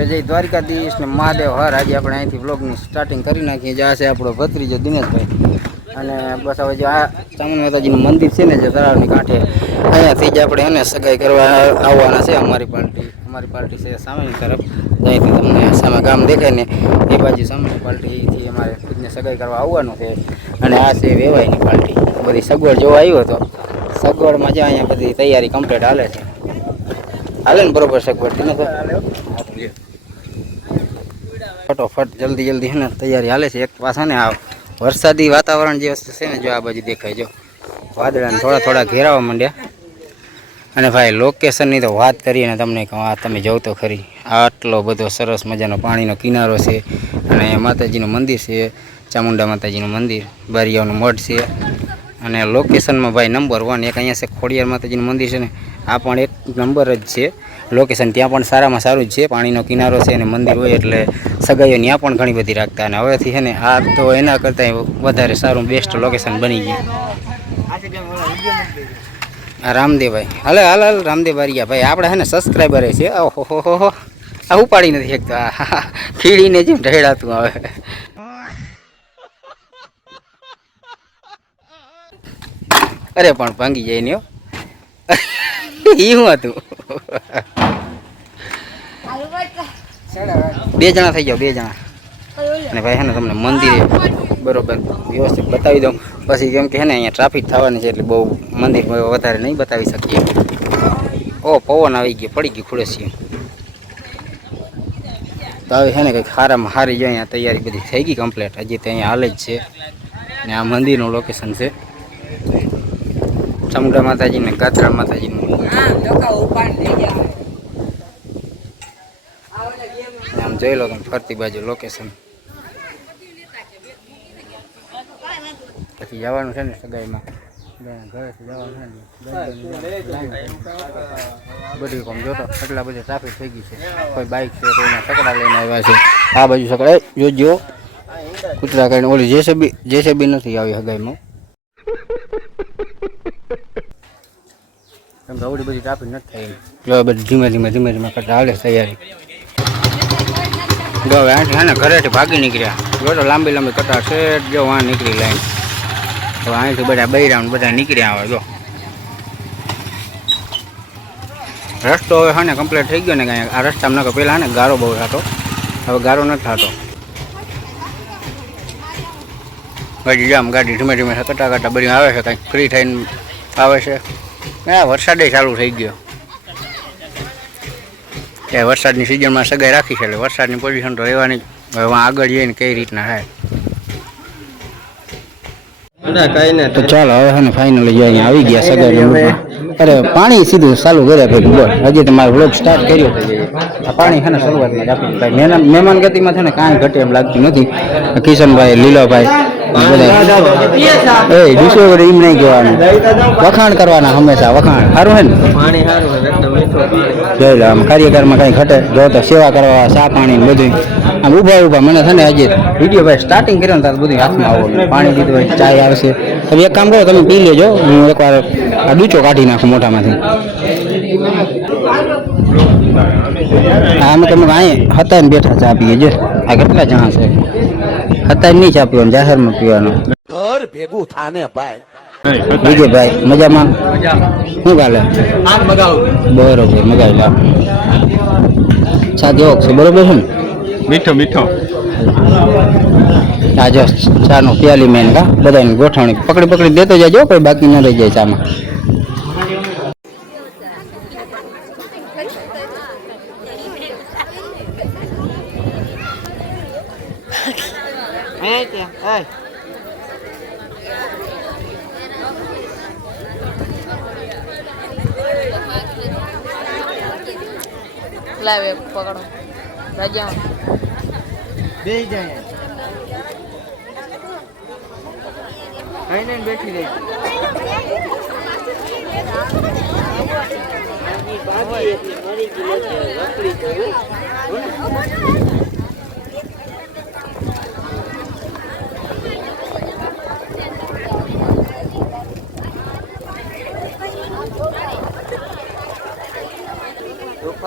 તો જય દ્વારકાધીશ ને મહાદેવ. હર, આજે આપણે અહીંથી બ્લોગની સ્ટાર્ટિંગ કરી નાખીએ. જે આ છે આપણો ભત્રીજો દિનેશભાઈ. અને બસ હવે જે આ ચામુંડ માતાજીનું મંદિર છે ને, જે તળાવની કાંઠે, અહીંયાથી જ આપણે એને સગાઈ કરવા આવવાના છે. અમારી પાર્ટી અમારી પાર્ટી છે સામેની તરફ. અહીંથી તમને સામે ગામ દેખાય ને, એ બાજુ સામેની પાર્ટીથી અમારે ખુદને સગાઈ કરવા આવવાનું છે. અને આ છે વેવાઈની પાર્ટી. બધી સગવડ જોવા આવ્યો હતો સગવડમાં જ્યાં અહીંયા બધી તૈયારી કમ્પ્લીટ હાલે છે. હાલે ને બરોબર સગવડ દિનેશભાઈ ફટોફટ જલ્દી જલ્દી હે તૈયારી હાલે છે. એક પાછા ને આ વરસાદી વાતાવરણ જે વસ્તુ છે ને જો આ બાજુ દેખાય, જો. વાદળાને થોડા થોડા ઘેરાવા માંડ્યા. અને ભાઈ લોકેશનની તો વાત કરીએ ને તમને કહું, આ તમે જોવ તો ખરી. આટલો બધો સરસ મજાનો પાણીનો કિનારો છે અને માતાજીનું મંદિર છે, ચામુંડા માતાજીનું મંદિર, બારિયાઓનું મઠ છે. અને લોકેશનમાં ભાઈ નંબર વન એક અહીંયા છે ખોડિયાર માતાજીનું મંદિર છે ને, આ પણ એક નંબર જ છે. લોકેશન ત્યાં પણ સારામાં સારું જ છે. પાણીનો કિનારો છે અને મંદિર હોય એટલે સગાઈઓ ત્યાં પણ ઘણી બધી રાખતા અને હવેથી છે ને આ તો એના કરતાં વધારે સારું બેસ્ટ લોકેશન બની ગયું. આ રામદેવભાઈ. હાલે, હાલ હાલ, રામદેવ બારિયા ભાઈ આપણે છે ને સબસ્ક્રાઈબર છે. ઓહો, હો હો હો. આ ઉપાડી નથી શકતો. આ ખીડીને જેમ ઢેડાતું આવે. અરે, પણ ભાંગી જાય ને હો. ઈ શું હતું? બે જણા થઈ જાઓ, બે જણા. અને ભાઈ છે ને, તમને મંદિરે બરોબર વ્યવસ્થિત બતાવી દઉં. પછી કેમ કે, હે ને, અહીંયા ટ્રાફિક થવાની છે એટલે બહુ મંદિર વધારે નહીં બતાવી શકીએ. ઓ, પવન આવી ગયો, પડી ગયું ખુડેસી તો હવે છે ને, કંઈક સારામાં સારી જાય, અહીંયા તૈયારી બધી થઈ ગઈ કમ્પ્લીટ હજી તો અહીંયા હાલે જ છે. ને આ મંદિરનું લોકેશન છે. ચામુંડા માતાજી ને ગાત્રા માતાજીનું આમ જોઈ લો તમે ફરતી બાજુ લોકેશન પછી જવાનું છે ને સગાઈમાં. ઘરેથી જવાનું બધી કોમ જોતો. એટલા બધી ટ્રાફિક થઈ ગઈ છે. કોઈ બાઇક છે, કોઈના સકડા લઈને આવ્યા છે. આ બાજુ સકડા જોજો. કૂતરા કરીને ઓલી જેસીબી જેસીબી નથી આવી હગાઈમાં. કેમ કે આવડી બધી ટ્રાફિક નથી થઈ. જો બધી ધીમે ધીમે ધીમે ધીમે કરતા હાલે તૈયારી. જો હે ને ઘરેથી ભાગી નીકળ્યા. જો તો લાંબી લાંબી કટા છે જો વાં નીકળી લાઈન. તો અહીંથી બધા બૈરા બધા નીકળ્યા આવે જો. રસ્તો હવે હા ને કમ્પ્લીટ થઈ ગયો ને કાંઈ. આ રસ્તામાં નકર પહેલાં ને ગારો બહુ થતો. હવે ગારો નથી થતો. પછી જામ ગાડી ધીમે ધીમે કટા કટા બધી આવે છે, કંઈક ફ્રી થઈને આવે છે. હા વરસાદે ચાલુ થઈ ગયો. એ વરસાદની સિઝનમાં સગાઈ રાખી છે એટલે વરસાદની પોઝિશન તો રહેવાની હવે આગળ જઈને કઈ રીતના થાય. તો ચાલો હવે છે ફાઇનલી જો અહીંયા આવી ગયા સગાઈ અરે પાણી સીધું ચાલુ કર્યા ભાઈ બોલ હજી તમારે વ્લોગ સ્ટાર્ટ કર્યો આ પાણી છે ને શરૂઆતમાં જ આપી ભાઈ મહેમાન મહેમાન ગતિમાં છે ને કાંઈ ઘટે એમ લાગતું નથી. કિશનભાઈ લીલાભાઈ એ દુસરો એમ નહીં કહેવાનું. વખાણ કરવાના હંમેશા વખાણ. સારું હે ને? પાણી સારું આમ કાર્યકરમાં કઈ ઘટે, જો તો સેવા કરવા, ચા પાણી બધું આમ ઊભા ઊભા મને છે ને હજી વીડિયો ભાઈ સ્ટાર્ટિંગ કર્યો ને ત્યારે બધું હાથમાં આવો પાણી પીધું હોય, ચાય આવશે. તમે એક કામ કરો, તમે પી લેજો, હું એકવાર આ ડૂચો કાઢી નાખું મોઢામાંથી. આમ તમે અહીં હતા ને બેઠા ચા પીએ, જો. આ કેટલા જણા છે? હતા નહીં ચા પીવાનું, જાહેરમાં પીવાનો. ઘર ભેગું થાને ભાઈ. વિજયભાઈ મજામાં? શું ચાલે બરોબર મજા લા ચા કેવો છે બરોબર છે ને? મીઠો મીઠો. આજે જો ચાનો પ્યાલી મેન કા બધાની ગોઠવણી પકડી પકડી દેતો જાજો કોઈ બાકી ન રહી જાય ચામાં. લાવે પકડો. રાજા બે જાય. કઈ નહીં બેઠી રહી.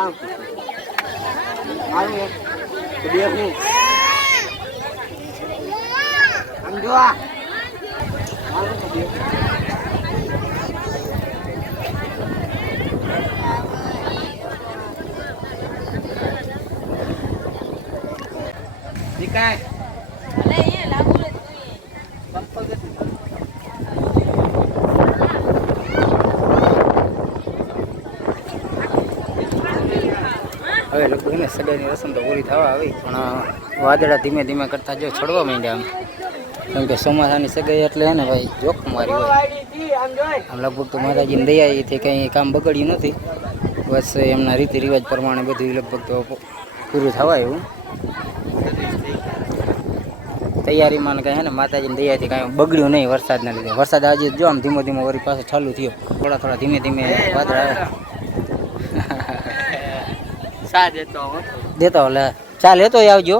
કામ મારું એક આ મારું. વિકાસ હવે લગભગ એને સગાઈની રસમ તો પૂરી થવા આવી, પણ વાદળા ધીમે ધીમે કરતા જો છોડવા માંડ્યા આમ. કેમ કે ચોમાસાની સગાઈ એટલે હે ને ભાઈ જોખમ મારી હોય. આમ લગભગ તો માતાજીની દયાથી કંઈ કામ બગડ્યું નથી. બસ એમના રીતિ રિવાજ પ્રમાણે બધું લગભગ તો પૂરું થવા આવ્યું તૈયારીમાં ને કાંઈ ને, માતાજીની દયાથી કાંઈ બગડ્યું નહીં વરસાદના લીધે. વરસાદ આજે જો આમ ધીમો ધીમો વળી પાસે ચાલુ થયો. થોડા થોડા ધીમે ધીમે વાદળા આવ્યા સા દેતો દેતો લે. ચાલ લેતો આવજો.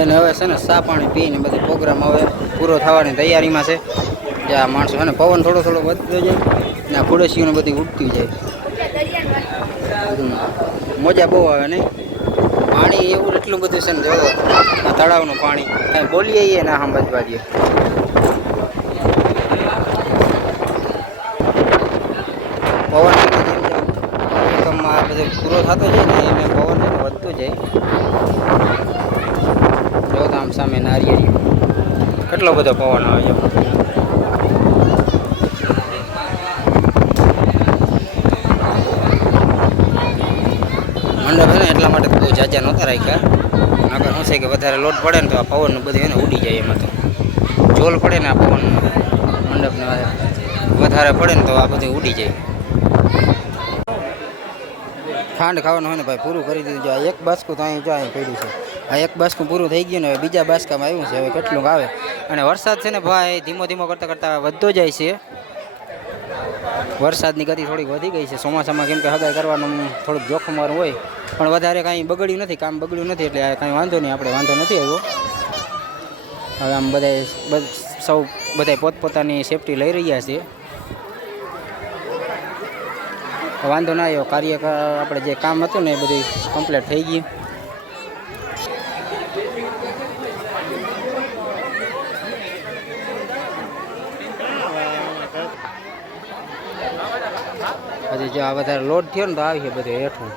એને હવે છે ને ચા પાણી પીને બધો પ્રોગ્રામ હવે પૂરો થવાની તૈયારીમાં છે. જ્યાં માણસો છે ને, પવન થોડો થોડો વધતો જાય, ને ખુડસીઓને બધી ઉડતી જાય. મજા બહુ આવે નહીં પાણી એવું એટલું બધું છે ને જો આ તળાવનું પાણી. કાંઈ બોલીએ એ ના સમજવા દે પવન જેમ બધું પૂરો થતો જાય ને એમ પવન વધતું જાય. જો તો આમ સામે નારિયેળી. કેટલો બધો પવન આવે છે ને એટલા માટે બહુ જાજા નહોતા રાખ્યા. આગળ શું છે કે વધારે લોટ પડે ને તો આ પવન બધું એને ઉડી જાય એમાં તો. જોલ પડે ને આ પવન મંડપને વધારે પડે ને તો આ બધું ઉડી જાય. ખાંડ ખાવાનું હોય ને ભાઈ, પૂરું કરી દીધું. જો એક બાસ્કું તો અહીં જો અહીં પડ્યું છે. આ એક બાસ્કું પૂરું થઈ ગયું ને હવે બીજા બાસ્કામાં આવ્યું છે. હવે કેટલું આવે. અને વરસાદ છે ને ભાઈ, ધીમો ધીમો કરતાં કરતાં વધતો જાય છે. વરસાદની ગતિ થોડીક વધી ગઈ છે. ચોમાસામાં કેમ કે હગાઈ કરવાનું થોડુંક જોખમવાળું હોય. પણ વધારે કાંઈ બગડ્યું નથી. કામ બગડ્યું નથી એટલે કાંઈ વાંધો નહીં. આપણે વાંધો નથી આવ્યો. હવે આમ બધાય સૌ બધાય પોતપોતાની સેફટી લઈ રહ્યા છે. વાંધો ના આવ્યો. કાર્ય આપણે જે કામ હતું ને એ બધું કમ્પ્લીટ થઈ ગયું. હજી જો આ વધારે લોડ થયો ને તો આવી છે બધું હેઠું.